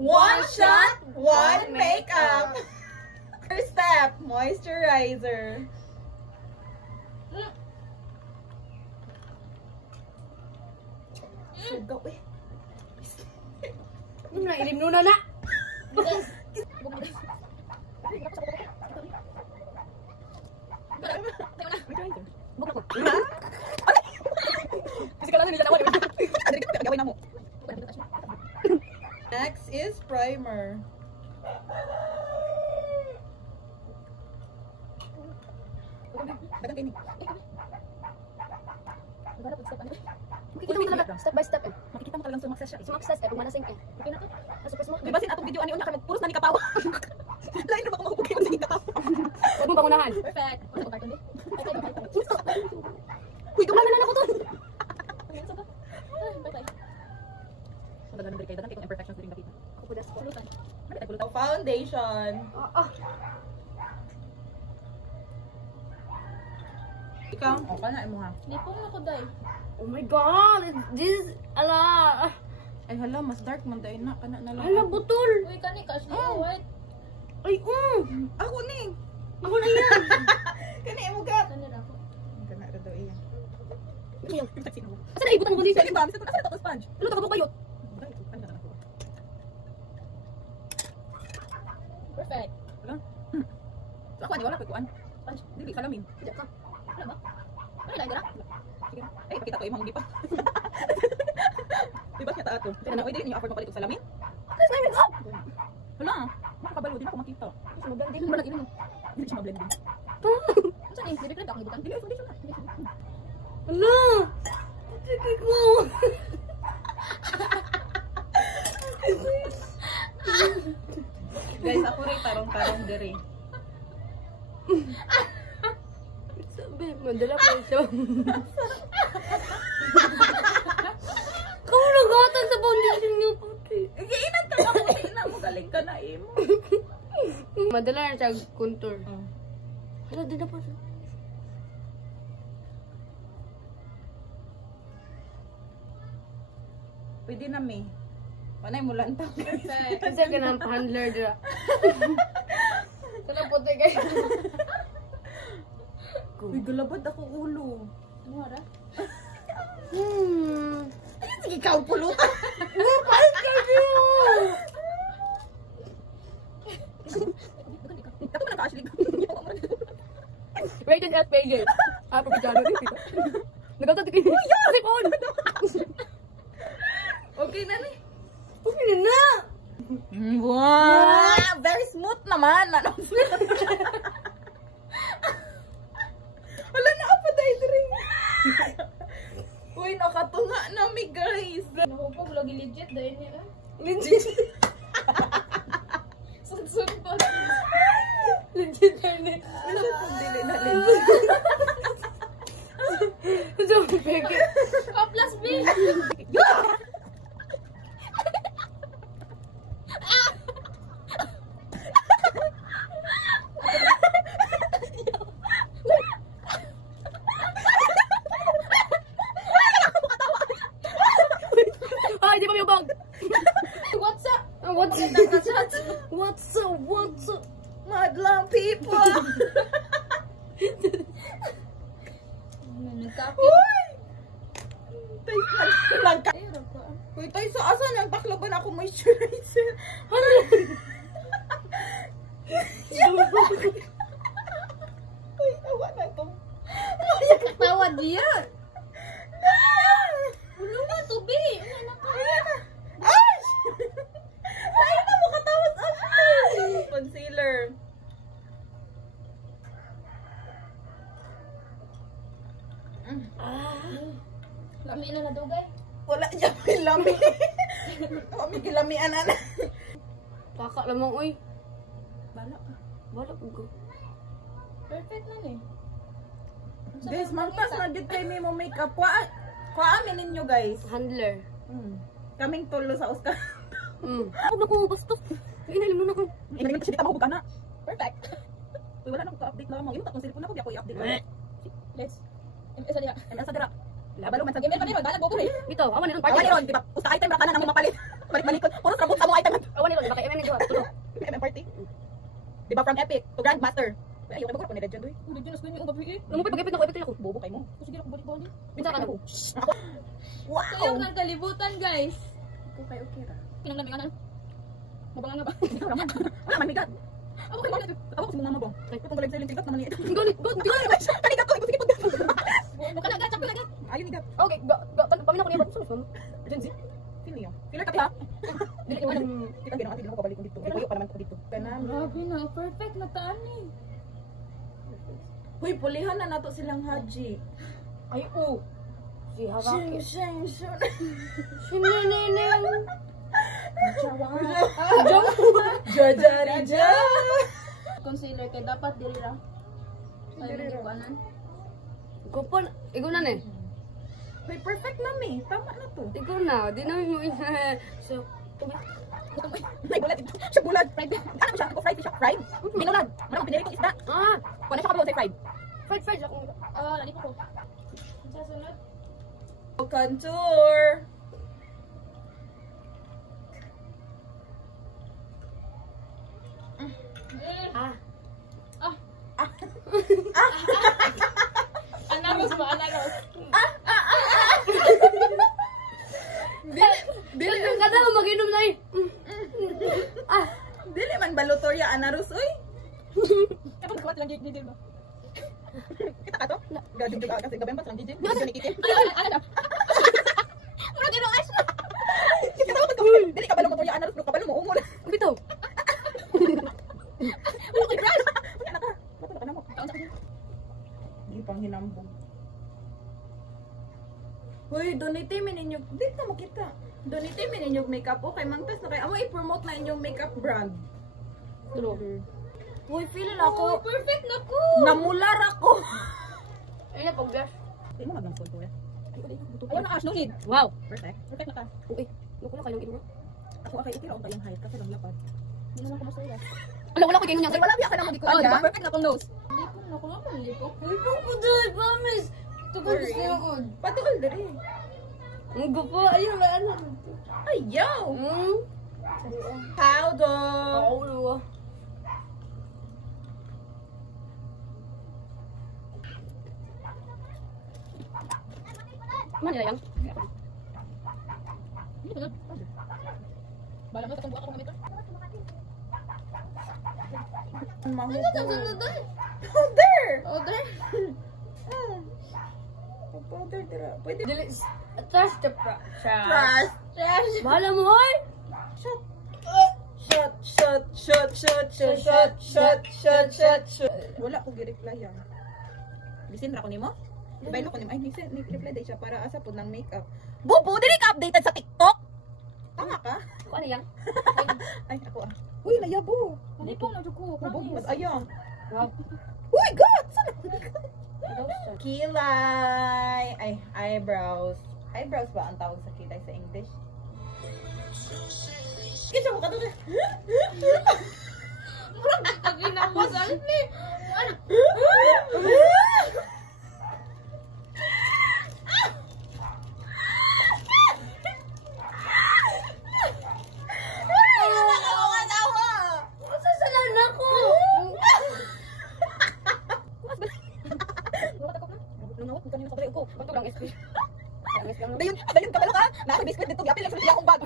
One shot, one makeup. First step, moisturizer. Sugaw eh. Nuna, ilim nuna na. Next is primer. Step by step eh. Makikita mo talagang sumakses siya. Sumakses eh, pumalasing eh. Okay na to? Super smooth. Di ba sin atong video ano kami puros na ni kapawa. Lain na ba ako mabugay sa kapawa. Huwag mong pangunahan. Perfect. Ano ko carton Uy, gumana na ako to. Maganda kay dagan itong imperfections din nakita. Kupudas ko. Foundation. Ikaw, okay na mo ha. Lipong ako day. Oh my god, this ala. Ay hala, mas dark man dahil na kana na lang. Ala butol. Uy, kani ka siya. White. Ay, Ako ni. ako na yan. Kani mo ka. Kani na ako. Kana ra daw iya. Asa na ibutan ko din sa Sige ba, bisa ko na sa sponge. Luto ka bayot. Perfect. Wala. So ako ni wala ko kuan. Sponge, dili salamin. Diyan ka. Ano ba? Ano lang dira? Sige. Ay, pakita ko imong gipa. Diba kita ato? Pero na dili niyo afford mo palit og salamin? Kasi may up. Wala. Makabalo din ako makita. Magandang mo nag-inom. Dili siya ma-blending. Saan eh? Libre ka ako ibutan. Dili foundation na. Ala. Sige ko. Guys, ako rin tarong-tarong diri. Sabi, madala pa ito. Kamu nagatan sa foundation niyo puti. Giinan ka ako, ina mo galing ka na imo. Madala na siya contour. Hala, din na pa siya. Pwede na mi. Panay mo lang tao. Perfect. Kasi ka ng handler dira. Sana puti kayo. Uy, galabad ako ulo. Ano ra? Sige, ikaw pulutan. Palit ka niyo! Ako na ka-actually. Rated at pages. Propaganda rin. Nagkautat kayo. Uy, yan! Sipon! Okay na ni. Okay na! Wow! Very smooth naman. Ano? Wala na apa dahil rin. Uy, nakatunga na mi guys. Naku po, lagi legit dahil niya. Legit. Sun pa. Legit na. Ano kung dili na legit? Ito ang peke. A plus B. Ay, di ba may ubang? What's up? What's up? Madlang people. Nagkapi. Uy! Tayo lang ka. Pero ko. Uy, tayo sa asan ang baklaban ako moisturizer. Uy, awa na to. Tawa diya. Ulo na, tubi. Ulo na ka. Ay! Layo na mo katawas ako. Concealer. Lami na nadugay. Wala dyan may lami. Wala may gilamian na. Paka lamang, uy. Bala ka. Wala ko. Perfect na ni. Guys, mangpas na dito kayo may mo makeup. Kuhaan ninyo guys. Handler. Kaming tulo sa Oscar. Huwag na ko, basta. Inalim mo na ko. Inalim ko siya dito mahubog ka na. Perfect. Uy, wala na ko update lang mo. Yung takong cellphone ako, di ako i-update. Let's. MS diya. MS sa dira. Labalo man sa Email pa ni magbalag mo ko eh. Ito, awan nito. Awan ni Ron, di ba? Usta item ra ka na nang mapalit. Balik-balikon. Puro sabot sa mga item. Awan nito. Di ba from epic to grandmaster? Ay, ayaw ko ni Legend oy. Hindi dyan, nasquin yung babae. Alam mo pa, pag-ipit ako, ipit ako. Bobo kay mo. Sige ako balik-balik. Pinsa ka na. Sayang ng kalibutan, guys. Ako kay okay ra. Pinaglamingan na. Mabangan na ba? Ikaw raman. Wala man migat. Ako kayo mga Ako kasi mama ba? Ay, patong live silent naman ni. Gonit, gonit, gonit. Kanigat ko, sige pud. Mukha na agad, sakto na agad. Ayun ni gat. Okay, paminaw ko niya. Saan? Gen Z. Sino yun? Filler ka ba? Dili ko alam. Kita ginawa dili ko kabalik ko dito. Ikuyo pa naman ko dito. Kanan. Grabe na, perfect na taan eh. Hoy, pulihan na nato silang haji. Ay, oh. Si Haraki. Shing. Si Neneng. Jajari ja. Concealer kay dapat dili ra. Ay, Dili ra. hindi ko anan. Kupon, ikaw na ne. Hoy, perfect na mi. Tama na to. Ikaw na, di namin mo So, Ay, bulat ito. Siya bulat. Fried. Ano siya? Ako fried fish. Fried? Binulad. Marang pinili kong isda. Wala siya kabilang sa fried. fried ako. Lali pa ko. Sa sunod. Contour. Ah. Anaros ba? Anaros. Dili ka kada mag-inom na eh. Dili man balutorya anarus oy. Kapag nakuha lang dito ba? Kita ka to? Gading juga kasi gaben pa sa DJ. Video ni Kiki. Ano? Mura din ang ice na. Kita ka magkapal. Dili ka balong motorya anarus no kabalo mo umol. Bitaw. Wala ko crush. Wala na ka. Bato na ka na mo. Di pang hinambog. Hoy, donate mi ninyo. Di ka makita. Donate mi ninyo makeup okay mangtas na kay amo i-promote na inyong makeup brand. True. Hoy, feel Oh, ako. perfect na ko. Namular ako. Ay na pag-gas. Di mo magang photo ya. Ayaw na ash, no need. Wow. Perfect. Perfect na ka. Okay. Naku na kayong inuha. Ako akay itira ko kayang height kasi lang lapad. Hindi naman ko masaya. Wala ko ganyan Ay, wala biya ka naman di ko Oh, di ba? anda. Perfect na kong nose. Hindi ko na ko naman lipok. Ikaw po dahil, promise. Tukol Sorry. sa yun. Patukal diri. Ang gupo. Ayun, wala na. Ayaw. Hmm? Powder. Oo. Mana nila yan? Hindi ko na. Bala mo sa kong buka ko gamit. Mahugot. Powder. Order. Powder dira. Pwede. Dili. Trash the trash. Trust. Trash. Bahala mo, hoy! Shot. Shot. Wala ko gi-reply yan. Bisin ra ko nimo? Ibaylo ko nimo. Ay, bisin ni reply day siya para asa pud ng makeup. Bubu, dili ka updated sa TikTok? Tama ka? Kung ano yan? Ay, ako ah. Uy, nayabo. Hindi po na ko. Bubog mas Promise. ayang. Wow. Uy, God! Sana? Kilay. Ay, eyebrows. Eyebrows ba ang tawag sa kilay sa English? Kisa mo ka doon. Murag paginawa sa alpi. Ano? Masasalan ako! Nungawat mo kanina sa balik ko. Bato lang, SP. Dayon kabalo ka. Nasa biscuit dito gyapil lang sa akong bag.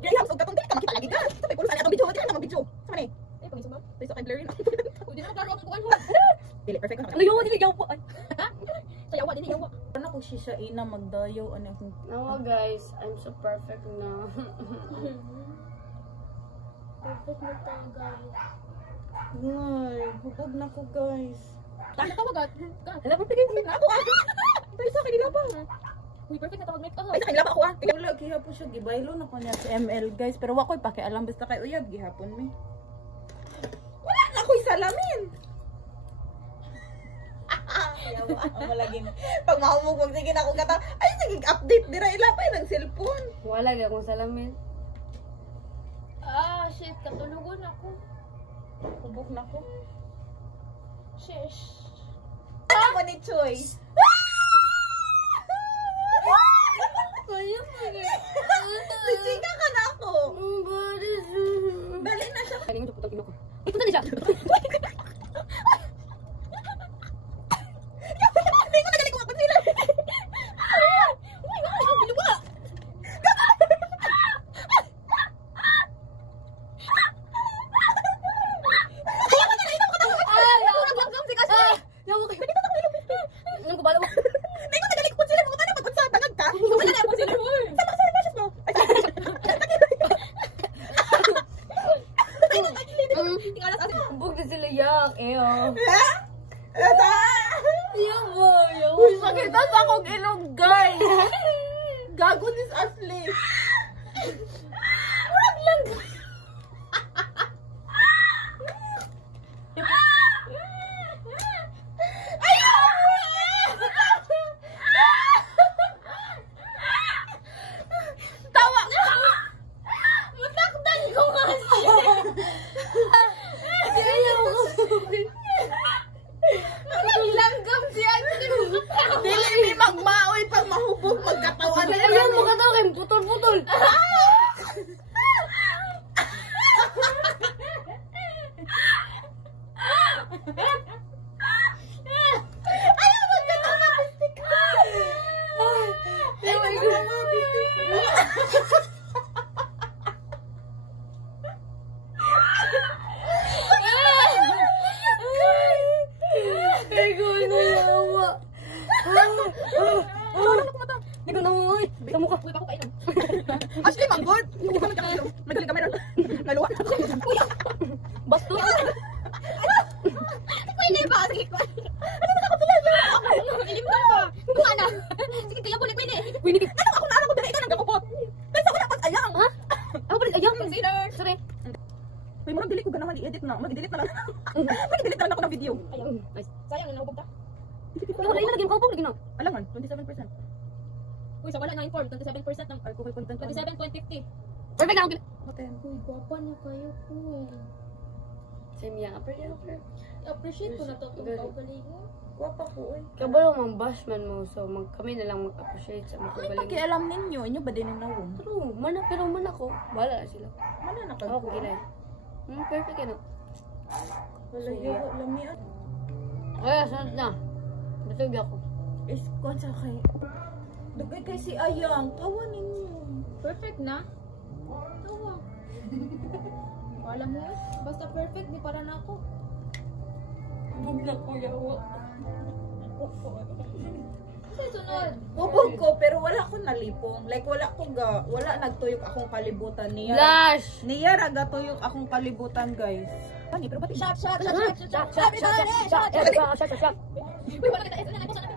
Gay ham katong dili ka makita lagi ka. Sabay ko sa akong video, dili ka naman video. Sama ni. Eh, pag-isip ba? Please okay blurry na. Hindi na klaro ang kuwan ko. Dili perfect na. Ano yun? Hindi yaw po. Ay. Sayawa, din yawa. Ano ko siya ina magdayo ano kung No, guys. I'm so perfect now. Perfect na tayo, guys. Ngay, hubog na ko guys. Tama tawag ka. Hala pa pigay na ako ah. Tayo sa kanila ba? Uy, perfect na tawag make Ay, sa kanila ba ako ah? Wala gihapon siya gibaylo na ko niya sa ML guys, pero wa ko'y pakialam basta kay uyab gihapon mi. Wala na ko'y salamin. Yawa ako laging pag mahumog sige na ako kata. Ay sige update dira ila pa ng cellphone. Wala ka akong salamin. Shit, katulugon ako. Hubog na ko. Sheesh. Ano mo ni Choy? Kaya mo. Sisika ka na ako. Body. Dali na siya. Ay, hindi ko putang ino ko. Ito na siya. Hindi ko nagaling ko concealer. Oh my God, ang biluwa. Yawa kayo. Anong kubala mo? Hindi ko nagaling ko concealer. Pumunta na pag sa tangag ka. Wala na yung concealer mo. Sama sa lashes mo. Ay, Bug na sila yak. Eyo. Yawa. Uy, makita sa akong ilong, guys. Gago this Ashley. Murag lang. Tawa ka. Matakdan ko kasi. Ayaw ko. Naglanggam si Ashley. Dili mi magmaoy pag mahubog magkatawan na Ayaw mo ka daw kayo. Putol-putol. Ayaw magkatawan. Ay, ko na yawa. Hindi ko naman. Bita mo ka. Uy, bako kainom. Ashley, manggod. Hindi ka magkakainom. Magaling ka meron. Naluwa na ako. Uy, Basto. pwede ba? Sige ko. Ano na ako pila yun? Ilim ka ba? Kung ano? Sige, kaya pwede, pwede. Winnie. Ano ako na alam ko dali ikaw nagkakupot. Kasi ako dapat ayang. Ha? Ako pala. Ayaw. Concealer. Sorry. May murang dili ko ganahan i-edit na. Mag-delete na lang. Mag-delete na lang ako ng video. Ayaw. Nice. Sayang yung nahubog ka. Wala na lagyan ko po. Lagyan na. Alangan, 27%. Uy, sa wala na inform, 27% ng Alcohol content. 27.50. Perfect na ako. Uy, gwapa na kayo po. Same yan. I-appreciate ko na to itong kaugaling mo. Guwapa ko, uy. Kabalo mang bash man mo. So, kami na lang mag-appreciate sa mga Ay, kabaling. pakialam ninyo. Inyo ba din yung nawong? True. Pero man ako. Bahala sila. Mana na ka? Ako kagilay. Perfect yan. Wala yawa, lamian. Ay, sunod na. Batog ako. Iskon sa kay. Dugay kay si Ayang. Tawa ninyo. Perfect na? Tawa. Wala mo yun. Basta perfect, di para na ako. Bugla ko yawa. Kasi sunod. Bubog ko, pero wala ko nalipong. Like, wala nagtuyok akong kalibutan niya. Flash! Niya raga tuyok akong kalibutan, guys. Pani, pero ba't Shot, shot, Shot, shot, shot, shot, shot, shot, shot, shot, shot. shot. Uy, wala kita. Ito na, nagpusa na.